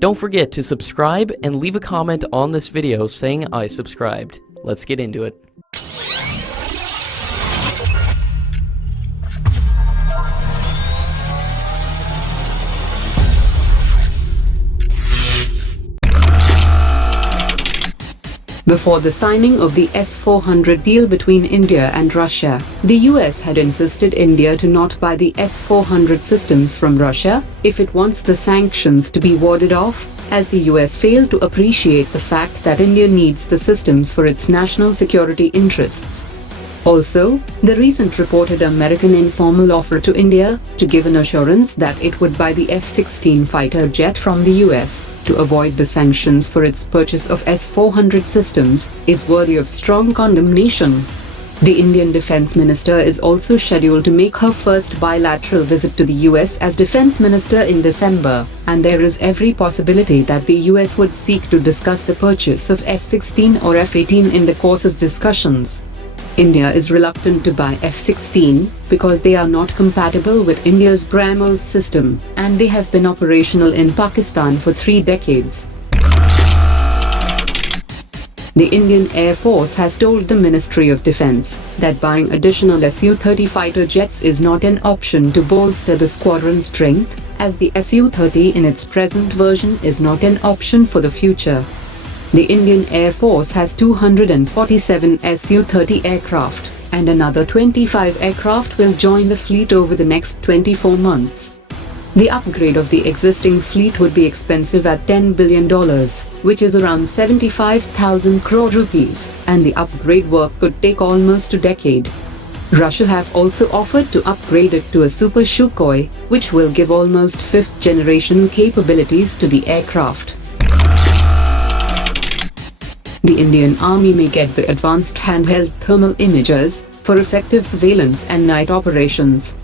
Don't forget to subscribe and leave a comment on this video saying I subscribed. Let's get into it. Before the signing of the S-400 deal between India and Russia, the US had insisted India to not buy the S-400 systems from Russia if it wants the sanctions to be warded off, as the US failed to appreciate the fact that India needs the systems for its national security interests. Also, the recent reported American informal offer to India to give an assurance that it would buy the F-16 fighter jet from the US to avoid the sanctions for its purchase of S-400 systems is worthy of strong condemnation. The Indian Defence Minister is also scheduled to make her first bilateral visit to the US as Defence Minister in December, and there is every possibility that the US would seek to discuss the purchase of F-16 or F-18 in the course of discussions. India is reluctant to buy F-16 because they are not compatible with India's BrahMos system, and they have been operational in Pakistan for 3 decades. The Indian Air Force has told the Ministry of Defence that buying additional Su-30 fighter jets is not an option to bolster the squadron strength, as the Su-30 in its present version is not an option for the future. The Indian Air Force has 247 Su-30 aircraft, and another 25 aircraft will join the fleet over the next 24 months. The upgrade of the existing fleet would be expensive at $10 billion, which is around 75,000 crore rupees, and the upgrade work could take almost a decade. Russia have also offered to upgrade it to a Super Sukhoi, which will give almost 5th generation capabilities to the aircraft. The Indian Army may get the advanced handheld thermal imagers for effective surveillance and night operations.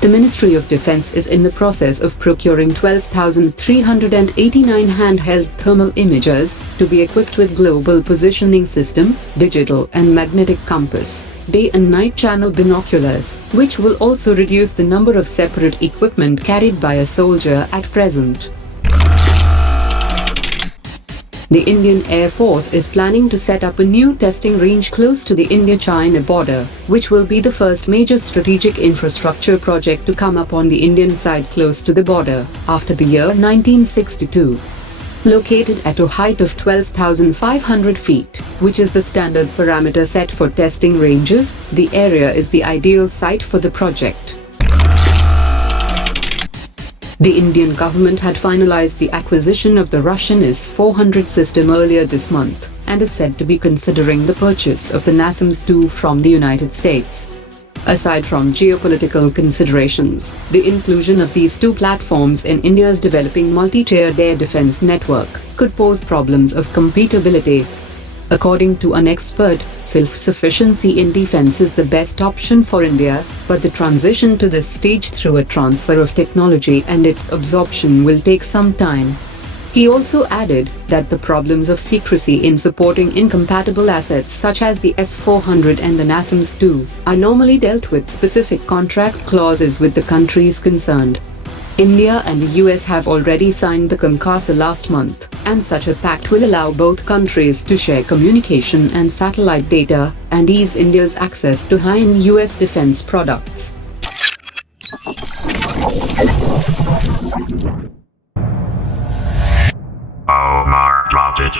The Ministry of Defence is in the process of procuring 12,389 handheld thermal imagers to be equipped with global positioning system, digital and magnetic compass, day and night channel binoculars, which will also reduce the number of separate equipment carried by a soldier at present. The Indian Air Force is planning to set up a new testing range close to the India-China border, which will be the first major strategic infrastructure project to come up on the Indian side close to the border, after the year 1962. Located at a height of 12,500 feet, which is the standard parameter set for testing ranges, the area is the ideal site for the project. The Indian government had finalized the acquisition of the Russian S-400 system earlier this month, and is said to be considering the purchase of the NASAMS-2 from the United States. Aside from geopolitical considerations, the inclusion of these two platforms in India's developing multi-tiered air defense network could pose problems of compatibility. According to an expert, self-sufficiency in defense is the best option for India, but the transition to this stage through a transfer of technology and its absorption will take some time. He also added that the problems of secrecy in supporting incompatible assets such as the S-400 and the NASAMS-2 are normally dealt with specific contract clauses with the countries concerned. India and the US have already signed the CONCASA last month, and such a pact will allow both countries to share communication and satellite data, and ease India's access to high-end US defense products. Omar dropped it.